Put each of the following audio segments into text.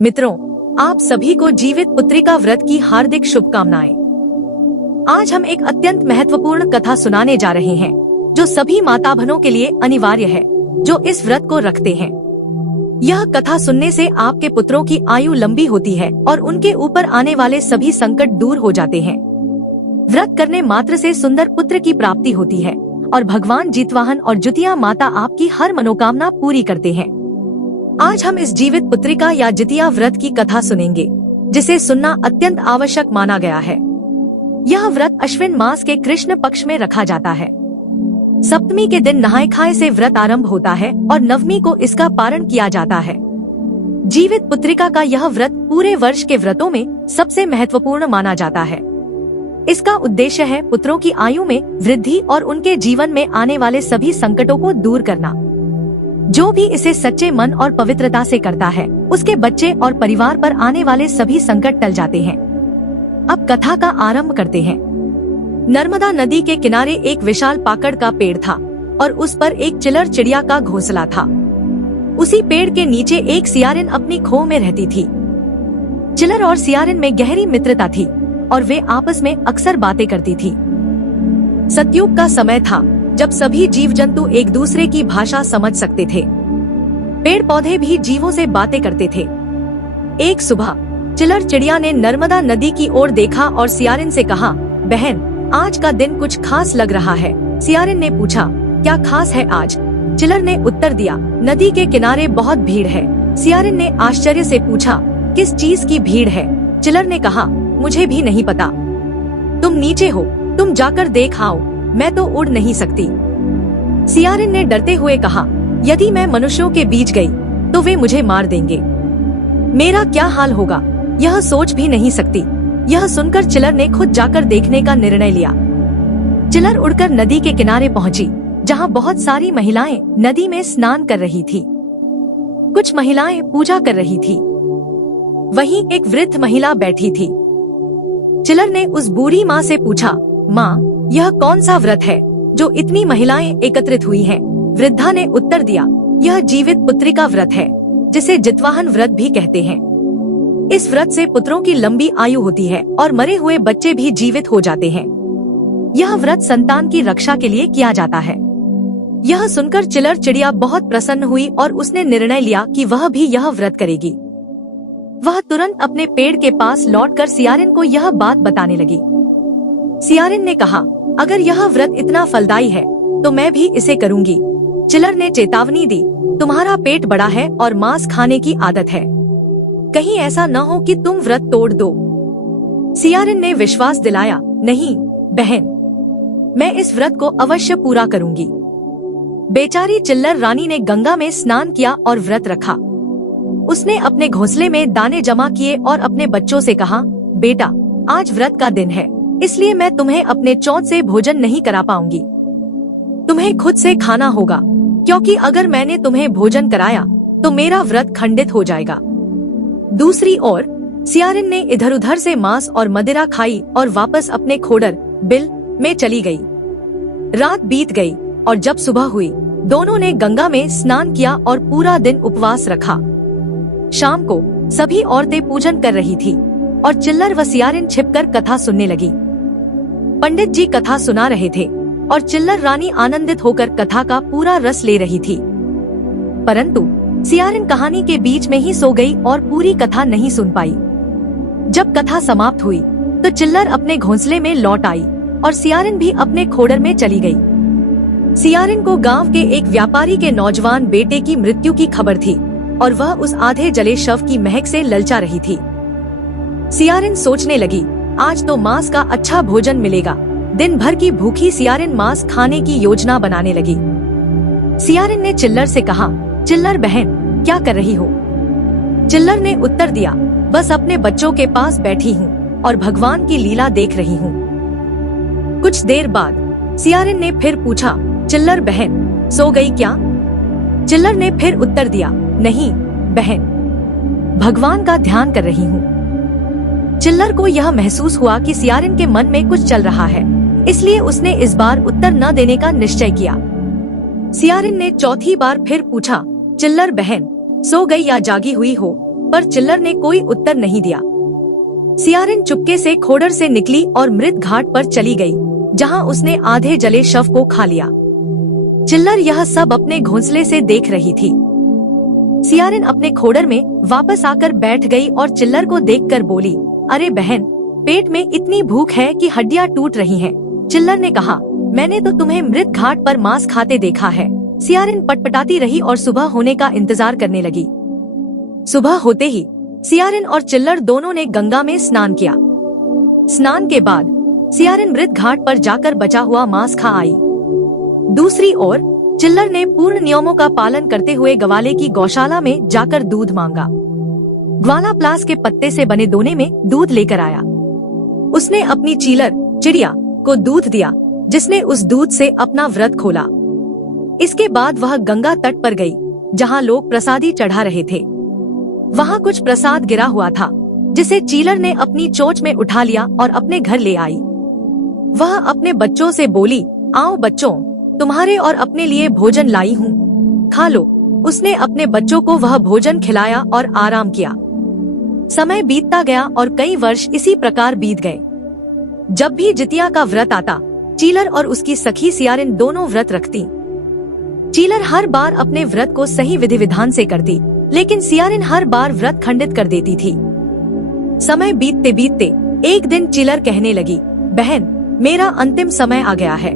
मित्रों, आप सभी को जीवित पुत्रिका व्रत की हार्दिक शुभकामनाएं। आज हम एक अत्यंत महत्वपूर्ण कथा सुनाने जा रहे हैं, जो सभी माता बहनों के लिए अनिवार्य है, जो इस व्रत को रखते हैं। यह कथा सुनने से आपके पुत्रों की आयु लंबी होती है और उनके ऊपर आने वाले सभी संकट दूर हो जाते हैं। व्रत करने मात्र से सुंदर पुत्र की प्राप्ति होती है और भगवान जितवाहन और जितिया माता आपकी हर मनोकामना पूरी करते हैं। आज हम इस जीवित पुत्रिका या जितिया व्रत की कथा सुनेंगे, जिसे सुनना अत्यंत आवश्यक माना गया है। यह व्रत अश्विन मास के कृष्ण पक्ष में रखा जाता है। सप्तमी के दिन नहाए खाए से व्रत आरंभ होता है और नवमी को इसका पारण किया जाता है। जीवित पुत्रिका का यह व्रत पूरे वर्ष के व्रतों में सबसे महत्वपूर्ण माना जाता है। इसका उद्देश्य है पुत्रों की आयु में वृद्धि और उनके जीवन में आने वाले सभी संकटों को दूर करना। जो भी इसे सच्चे मन और पवित्रता से करता है, उसके बच्चे और परिवार पर आने वाले सभी संकट टल जाते हैं। अब कथा का आरंभ करते हैं। नर्मदा नदी के किनारे एक विशाल पाकड़ का पेड़ था और उस पर एक चिलर चिड़िया का घोंसला था। उसी पेड़ के नीचे एक सियारिन अपनी खो में रहती थी। चिलर और सियारिन में गहरी मित्रता थी और वे आपस में अक्सर बातें करती थी। सतयुग का समय था, जब सभी जीव जंतु एक दूसरे की भाषा समझ सकते थे। पेड़ पौधे भी जीवों से बातें करते थे। एक सुबह चिलर चिड़िया ने नर्मदा नदी की ओर देखा और सियारिन से कहा, बहन, आज का दिन कुछ खास लग रहा है। सियारिन ने पूछा, क्या खास है आज? चिलर ने उत्तर दिया, नदी के किनारे बहुत भीड़ है। सियारिन ने आश्चर्य से पूछा, किस चीज की भीड़ है? चिलर ने कहा, मुझे भी नहीं पता। तुम नीचे हो, तुम जाकर देख आओ, मैं तो उड़ नहीं सकती। सियारिन ने डरते हुए कहा, यदि मैं मनुष्यों के बीच गई तो वे मुझे मार देंगे। मेरा क्या हाल होगा, यह सोच भी नहीं सकती। यह सुनकर चिलर ने खुद जाकर देखने का निर्णय लिया। चिलर उड़कर नदी के किनारे पहुंची, जहां बहुत सारी महिलाएं नदी में स्नान कर रही थी। कुछ महिलाएं पूजा कर रही थी। वहीं एक वृद्ध महिला बैठी थी। चिलर ने उस बूढ़ी माँ से पूछा, माँ, यह कौन सा व्रत है जो इतनी महिलाएं एकत्रित हुई हैं? वृद्धा ने उत्तर दिया, यह जीवित पुत्रिका व्रत है, जिसे जितवाहन व्रत भी कहते हैं। इस व्रत से पुत्रों की लंबी आयु होती है और मरे हुए बच्चे भी जीवित हो जाते हैं। यह व्रत संतान की रक्षा के लिए किया जाता है। यह सुनकर चिलर चिड़िया बहुत प्रसन्न हुई और उसने निर्णय लिया कि वह भी यह व्रत करेगी। वह तुरंत अपने पेड़ के पास लौटकर सियारिन को यह बात बताने लगी। सियारिन ने कहा, अगर यह व्रत इतना फलदायी है तो मैं भी इसे करूंगी। चिलर ने चेतावनी दी, तुम्हारा पेट बड़ा है और मांस खाने की आदत है, कहीं ऐसा न हो कि तुम व्रत तोड़ दो। सियारिन ने विश्वास दिलाया, नहीं बहन, मैं इस व्रत को अवश्य पूरा करूंगी। बेचारी चिल्लर रानी ने गंगा में स्नान किया और व्रत रखा। उसने अपने घोंसले में दाने जमा किए और अपने बच्चों से कहा, बेटा, आज व्रत का दिन है, इसलिए मैं तुम्हें अपने चौथ से भोजन नहीं करा पाऊंगी। तुम्हें खुद से खाना होगा, क्योंकि अगर मैंने तुम्हें भोजन कराया तो मेरा व्रत खंडित हो जाएगा। दूसरी ओर सियारिन ने इधर उधर से मांस और मदिरा खाई और वापस अपने खोडर बिल में चली गई। रात बीत गई और जब सुबह हुई, दोनों ने गंगा में स्नान किया और पूरा दिन उपवास रखा। शाम को सभी औरतें पूजन कर रही थी और चिल्लर व सियारिन छिपकर कथा सुनने लगी। पंडित जी कथा सुना रहे थे और चिल्लर रानी आनंदित होकर कथा का पूरा रस ले रही थी। परंतु सियारिन कहानी के बीच में ही सो गई और पूरी कथा नहीं सुन पाई। जब कथा समाप्त हुई तो चिल्लर अपने घोंसले में लौट आई और सियारिन भी अपने खोडर में चली गई। सियारिन को गांव के एक व्यापारी के नौजवान बेटे की मृत्यु की खबर थी और वह उस आधे जले शव की महक से ललचा रही थी। सियारिन सोचने लगी, आज तो मांस का अच्छा भोजन मिलेगा। दिन भर की भूखी सियारिन मांस खाने की योजना बनाने लगी। सियारिन ने चिल्लर से कहा, चिल्लर बहन, क्या कर रही हो? चिल्लर ने उत्तर दिया, बस अपने बच्चों के पास बैठी हूँ और भगवान की लीला देख रही हूँ। कुछ देर बाद सियारिन ने फिर पूछा, चिल्लर बहन, सो गई क्या? चिल्लर ने फिर उत्तर दिया, नहीं बहन, भगवान का ध्यान कर रही हूँ। चिल्लर को यह महसूस हुआ कि सियारिन के मन में कुछ चल रहा है, इसलिए उसने इस बार उत्तर न देने का निश्चय किया। सियारिन ने चौथी बार फिर पूछा, चिल्लर बहन, सो गई या जागी हुई हो? पर चिल्लर ने कोई उत्तर नहीं दिया। सियारिन चुपके से खोडर से निकली और मृत घाट पर चली गई, जहां उसने आधे जले शव को खा लिया। चिल्लर यह सब अपने घोंसले से देख रही थी। सियारिन अपने खोडर में वापस आकर बैठ गई और चिल्लर को देखकर बोली, अरे बहन, पेट में इतनी भूख है कि हड्डियां टूट रही हैं। चिल्लर ने कहा, मैंने तो तुम्हें मृत घाट पर मांस खाते देखा है। सियारिन पटपटाती रही और सुबह होने का इंतजार करने लगी। सुबह होते ही सियारिन और चिल्लर दोनों ने गंगा में स्नान किया। स्नान के बाद सियारिन मृत घाट पर जाकर बचा हुआ मांस खा आई। दूसरी ओर चिल्लर ने पूर्ण नियमों का पालन करते हुए ग्वाले की गौशाला में जाकर दूध मांगा। ग्वाला प्लास के पत्ते से बने दोने में दूध लेकर आया। उसने अपनी चीलर चिड़िया को दूध दिया, जिसने उस दूध से अपना व्रत खोला। इसके बाद वह गंगा तट पर गई, जहां लोग प्रसादी चढ़ा रहे थे। वहां कुछ प्रसाद गिरा हुआ था, जिसे चीलर ने अपनी चोंच में उठा लिया और अपने घर ले आई। वह अपने बच्चों से बोली, आओ बच्चों, तुम्हारे और अपने लिए भोजन लाई हूँ, खा लो। उसने अपने बच्चों को वह भोजन खिलाया और आराम किया। समय बीतता गया और कई वर्ष इसी प्रकार बीत गए। जब भी जितिया का व्रत आता, चीलर और उसकी सखी सियारिन दोनों व्रत रखती। चीलर हर बार अपने व्रत को सही विधि विधान से करती, लेकिन सियारिन हर बार व्रत खंडित कर देती थी। समय बीतते बीतते एक दिन चीलर कहने लगी, बहन, मेरा अंतिम समय आ गया है।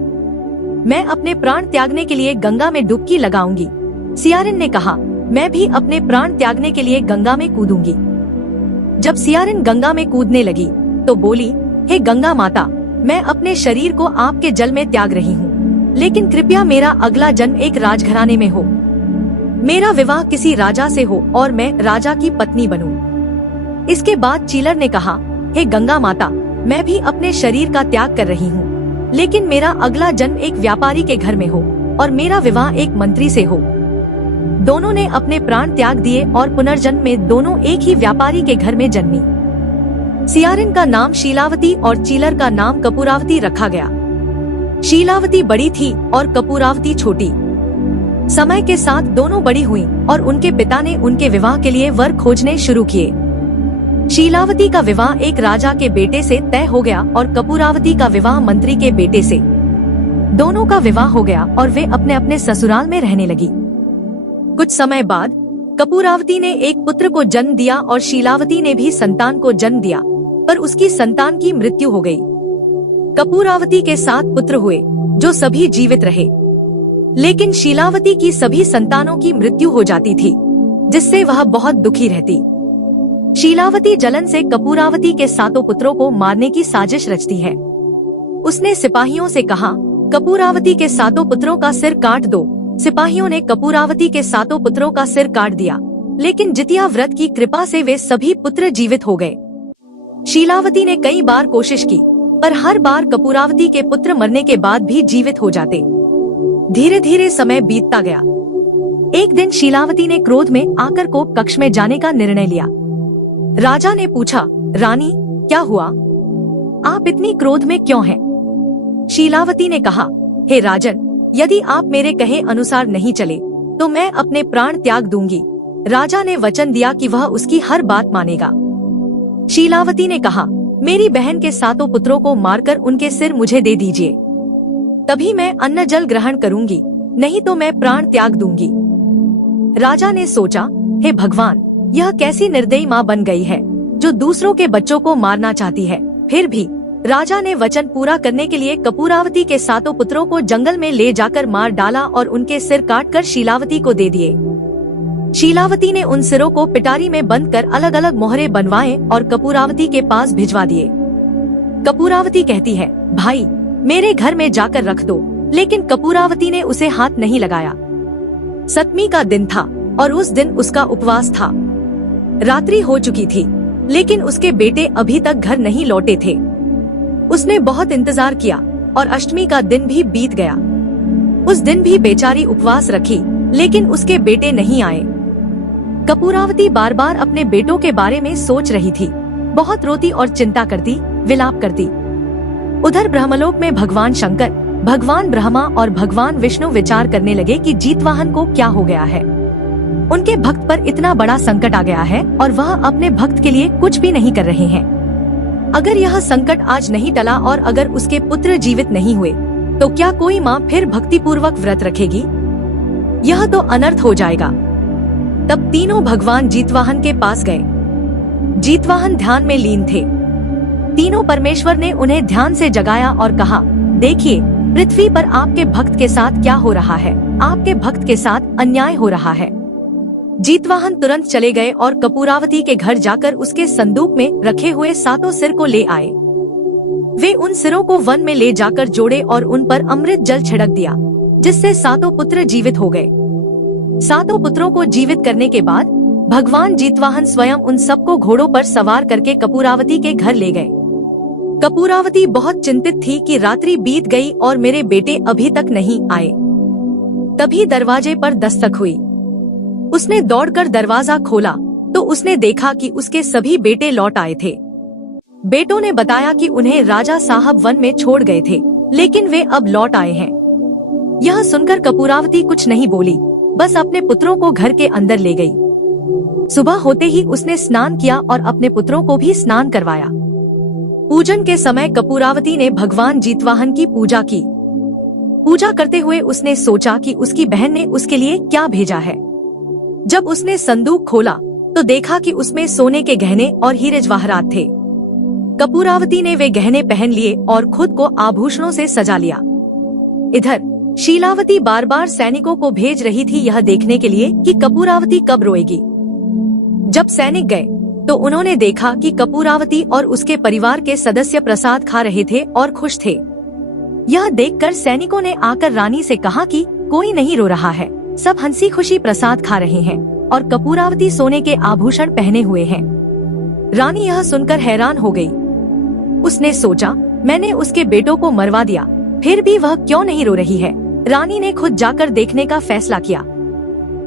मैं अपने प्राण त्यागने के लिए गंगा में डुबकी लगाऊंगी। सियारिन ने कहा, मैं भी अपने प्राण त्यागने के लिए गंगा में कूदूंगी। जब सियारिन गंगा में कूदने लगी तो बोली, हे गंगा माता, मैं अपने शरीर को आपके जल में त्याग रही हूँ, लेकिन कृपया मेरा अगला जन्म एक राजघराने में हो। मेरा विवाह किसी राजा से हो और मैं राजा की पत्नी बनूं। इसके बाद चीलर ने कहा, हे गंगा माता, मैं भी अपने शरीर का त्याग कर रही हूँ, लेकिन मेरा अगला जन्म एक व्यापारी के घर में हो और मेरा विवाह एक मंत्री से हो। दोनों ने अपने प्राण त्याग दिए और पुनर्जन्म में दोनों एक ही व्यापारी के घर में जन्मी। सियारिन का नाम शीलावती और चीलर का नाम कपूरावती रखा गया। शीलावती बड़ी थी और कपूरावती छोटी। समय के साथ दोनों बड़ी हुईं और उनके पिता ने उनके विवाह के लिए वर खोजने शुरू किए। शीलावती का विवाह एक राजा के बेटे से तय हो गया और कपूरावती का विवाह मंत्री के बेटे से। दोनों का विवाह हो गया और वे अपने अपने ससुराल में रहने लगी। कुछ समय बाद कपूरावती ने एक पुत्र को जन्म दिया और शीलावती ने भी संतान को जन्म दिया, पर उसकी संतान की मृत्यु हो गई। कपूरावती के 7 पुत्र हुए, जो सभी जीवित रहे, लेकिन शीलावती की सभी संतानों की मृत्यु हो जाती थी, जिससे वह बहुत दुखी रहती। शीलावती जलन से कपूरावती के 7 पुत्रों को मारने की साजिश रचती है। उसने सिपाहियों से कहा, कपूरावती के 7 पुत्रों का सिर काट दो। सिपाहियों ने कपूरावती के 7 पुत्रों का सिर काट दिया, लेकिन जितिया व्रत की कृपा से वे सभी पुत्र जीवित हो गए। शीलावती ने कई बार कोशिश की, पर हर बार कपूरावती के पुत्र मरने के बाद भी जीवित हो जाते। धीरे धीरे समय बीतता गया। एक दिन शीलावती ने क्रोध में आकर कोप कक्ष में जाने का निर्णय लिया। राजा ने पूछा, रानी, क्या हुआ? आप इतनी क्रोध में क्यों हैं? शीलावती ने कहा, हे राजन, यदि आप मेरे कहे अनुसार नहीं चले तो मैं अपने प्राण त्याग दूंगी। राजा ने वचन दिया कि वह उसकी हर बात मानेगा। शीलावती ने कहा, मेरी बहन के 7 पुत्रों को मारकर उनके सिर मुझे दे दीजिए, तभी मैं अन्न जल ग्रहण करूंगी, नहीं तो मैं प्राण त्याग दूंगी। राजा ने सोचा, हे भगवान, यह कैसी निर्दयी माँ बन गई है, जो दूसरों के बच्चों को मारना चाहती है। फिर भी राजा ने वचन पूरा करने के लिए कपूरावती के 7 पुत्रों को जंगल में ले जाकर मार डाला और उनके सिर काटकर शीलावती को दे दिए। शीलावती ने उन सिरों को पिटारी में बंद कर अलग अलग मोहरे बनवाए और कपूरावती के पास भिजवा दिए। कपूरावती कहती है, भाई, मेरे घर में जाकर रख दो, लेकिन कपूरावती ने उसे हाथ नहीं लगाया। 7वीं का दिन था और उस दिन उसका उपवास था। रात्रि हो चुकी थी, लेकिन उसके बेटे अभी तक घर नहीं लौटे थे। उसने बहुत इंतजार किया और अष्टमी का दिन भी बीत गया। उस दिन भी बेचारी उपवास रखी, लेकिन उसके बेटे नहीं आए। कपूरावती बार बार अपने बेटों के बारे में सोच रही थी, बहुत रोती और चिंता करती, विलाप करती। उधर ब्रह्मलोक में भगवान शंकर, भगवान ब्रह्मा और भगवान विष्णु विचार करने लगे कि जीतवाहन को क्या हो गया है। उनके भक्त पर इतना बड़ा संकट आ गया है और वह अपने भक्त के लिए कुछ भी नहीं कर रहे हैं। अगर यह संकट आज नहीं टला और अगर उसके पुत्र जीवित नहीं हुए तो क्या कोई माँ फिर भक्तिपूर्वक व्रत रखेगी? यह तो अनर्थ हो जाएगा। तब तीनों भगवान जीतवाहन के पास गए। जीतवाहन ध्यान में लीन थे। तीनों परमेश्वर ने उन्हें ध्यान से जगाया और कहा, देखिए, पृथ्वी पर आपके भक्त के साथ क्या हो रहा है। आपके भक्त के साथ अन्याय हो रहा है। जीतवाहन तुरंत चले गए और कपूरावती के घर जाकर उसके संदूक में रखे हुए 7 सिर को ले आए। वे उन सिरों को वन में ले जाकर जोड़े और उन पर अमृत जल छिड़क दिया, जिससे 7 पुत्र जीवित हो गए। 7 पुत्रों को जीवित करने के बाद भगवान जीतवाहन स्वयं उन सबको घोड़ों पर सवार करके कपूरावती के घर ले गए। कपूरावती बहुत चिंतित थी कि रात्रि बीत गई और मेरे बेटे अभी तक नहीं आए। तभी दरवाजे पर दस्तक हुई। उसने दौड़कर दरवाजा खोला तो उसने देखा कि उसके सभी बेटे लौट आए थे। बेटों ने बताया कि उन्हें राजा साहब वन में छोड़ गए थे, लेकिन वे अब लौट आए हैं। यह सुनकर कपूरावती कुछ नहीं बोली, बस अपने पुत्रों को घर के अंदर ले गई। सुबह होते ही उसने स्नान किया और अपने पुत्रों को भी स्नान करवाया। पूजन के समय कपूरावती ने भगवान जीतवाहन की पूजा की। पूजा करते हुए उसने सोचा कि उसकी बहन ने उसके लिए क्या भेजा है। जब उसने संदूक खोला तो देखा कि उसमें सोने के गहने और हीरे जवाहरात थे। कपूरावती ने वे गहने पहन लिए और खुद को आभूषणों से सजा लिया। इधर शीलावती बार बार सैनिकों को भेज रही थी यह देखने के लिए कि कपूरावती कब रोएगी। जब सैनिक गए तो उन्होंने देखा कि कपूरावती और उसके परिवार के सदस्य प्रसाद खा रहे थे और खुश थे। यह देखकर सैनिकों ने आकर रानी से कहा कि कोई नहीं रो रहा है, सब हंसी खुशी प्रसाद खा रहे हैं और कपूरावती सोने के आभूषण पहने हुए हैं। रानी यह सुनकर हैरान हो गई। उसने सोचा, मैंने उसके बेटों को मरवा दिया, फिर भी वह क्यों नहीं रो रही है। रानी ने खुद जाकर देखने का फैसला किया।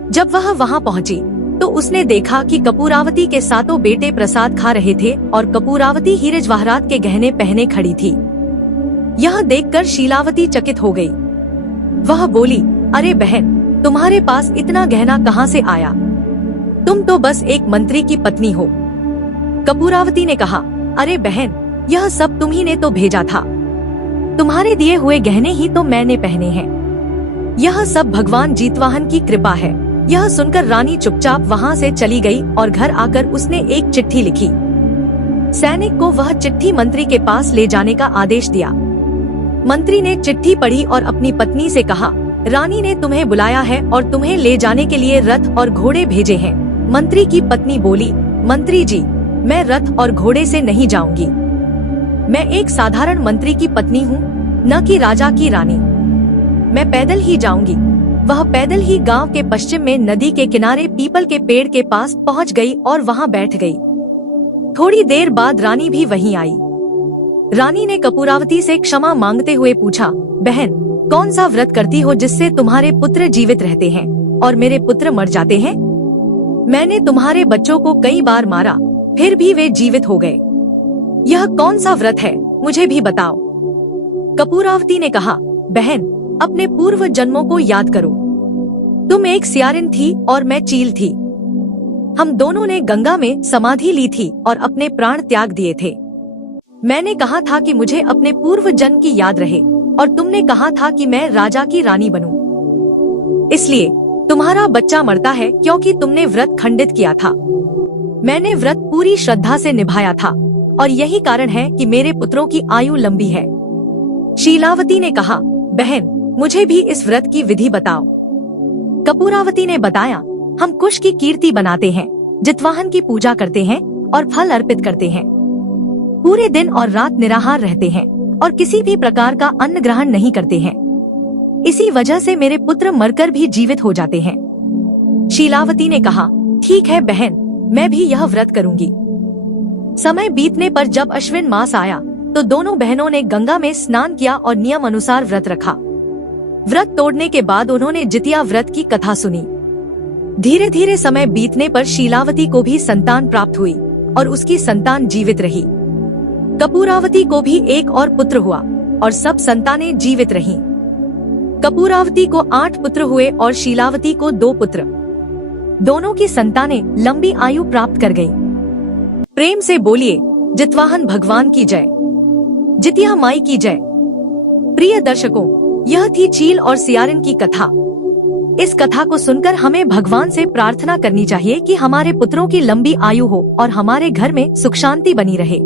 जब वह वहां पहुंची तो उसने देखा कि कपूरावती के 7 बेटे प्रसाद खा रहे थे और कपूरावती हीरे जवाहरात के गहने पहने खड़ी थी। यह देखकर शीलावती चकित हो गई। वह बोली, अरे बहन, तुम्हारे पास इतना गहना कहाँ से आया? तुम तो बस एक मंत्री की पत्नी हो। कपूरावती ने कहा, अरे बहन, यह सब तुम ही ने तो भेजा था। तुम्हारे दिए हुए गहने ही तो मैंने पहने हैं। यह सब भगवान जीतवाहन की कृपा है। यह सुनकर रानी चुपचाप वहाँ से चली गई और घर आकर उसने एक चिट्ठी लिखी। सैनिक को वह चिट्ठी मंत्री के पास ले जाने का आदेश दिया। मंत्री ने चिट्ठी पढ़ी और अपनी पत्नी से कहा, रानी ने तुम्हें बुलाया है और तुम्हें ले जाने के लिए रथ और घोड़े भेजे हैं। मंत्री की पत्नी बोली, मंत्री जी, मैं रथ और घोड़े से नहीं जाऊंगी। मैं एक साधारण मंत्री की पत्नी हूँ, न कि राजा की रानी। मैं पैदल ही जाऊंगी। वह पैदल ही गांव के पश्चिम में नदी के किनारे पीपल के पेड़ के पास पहुंच गई और वहां बैठ गई। थोड़ी देर बाद रानी भी वहीं आई। रानी ने कपूरावती से क्षमा मांगते हुए पूछा, बहन, कौन सा व्रत करती हो जिससे तुम्हारे पुत्र जीवित रहते हैं और मेरे पुत्र मर जाते हैं? मैंने तुम्हारे बच्चों को कई बार मारा, फिर भी वे जीवित हो गए। यह कौन सा व्रत है, मुझे भी बताओ। कपूरावती ने कहा, बहन, अपने पूर्व जन्मों को याद करो। तुम एक सियारिन थी और मैं चील थी। हम दोनों ने गंगा में समाधि ली थी और अपने प्राण त्याग दिए थे। मैंने कहा था कि मुझे अपने पूर्व जन्म की याद रहे और तुमने कहा था कि मैं राजा की रानी बनूं। इसलिए तुम्हारा बच्चा मरता है क्योंकि तुमने व्रत खंडित किया था। मैंने व्रत पूरी श्रद्धा से निभाया था और यही कारण है कि मेरे पुत्रों की आयु लंबी है। शीलावती ने कहा, बहन, मुझे भी इस व्रत की विधि बताओ। कपूरावती ने बताया, हम कुश की कीर्ति बनाते हैं, जितवाहन की पूजा करते हैं और फल अर्पित करते हैं। पूरे दिन और रात निराहार रहते हैं और किसी भी प्रकार का अन्न ग्रहण नहीं करते हैं। इसी वजह से मेरे पुत्र मरकर भी जीवित हो जाते हैं। शीलावती ने कहा, ठीक है बहन, मैं भी यह व्रत करूंगी। समय बीतने पर जब अश्विन मास आया तो दोनों बहनों ने गंगा में स्नान किया और नियम अनुसार व्रत रखा। व्रत तोड़ने के बाद उन्होंने जितिया व्रत की कथा सुनी। धीरे धीरे समय बीतने पर शीलावती को भी संतान प्राप्त हुई और उसकी संतान जीवित रही। कपूरावती को भी एक और पुत्र हुआ और सब संतानें जीवित रहीं। कपूरावती को 8 पुत्र हुए और शीलावती को 2 पुत्र। दोनों की संतानें लंबी आयु प्राप्त कर गयी। प्रेम से बोलिए जितवाहन भगवान की जय, जितिया माई की जय। प्रिय दर्शकों, यह थी चील और सियारिन की कथा। इस कथा को सुनकर हमें भगवान से प्रार्थना करनी चाहिए कि हमारे पुत्रों की लंबी आयु हो और हमारे घर में सुख शांति बनी रहे।